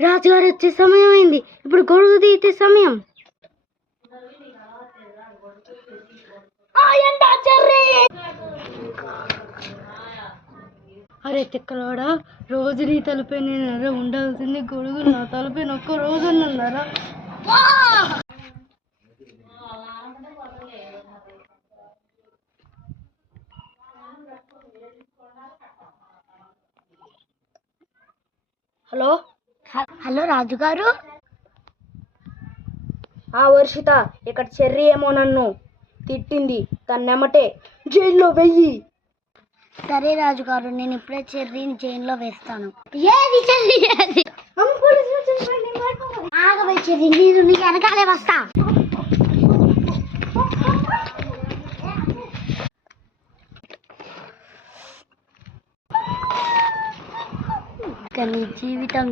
రాజుగారు వచ్చే సమయం అయింది. ఇప్పుడు గొడుగు తీసే సమయం. అరే తిక్కలోడా, రోజు నీ తలపై నేను ఉండాల్సింది గొడుగు నా తలపై ఒక్క రోజు అన్నారా? హలో హలో రాజుగారు. వర్షిత, ఇక్కడ చెర్రీ ఏమో నన్ను తిట్టింది, తన్నెమ్మటే జైల్లో వెయ్యి. సరే రాజుగారు, నేను ఇప్పుడే చెర్రీని జైల్లో వేస్తాను. ఏది చెర్రీ? ఆగవే చెర్రీ, నేను నీకు వెనకాలే వస్తా. కానీ జీవితం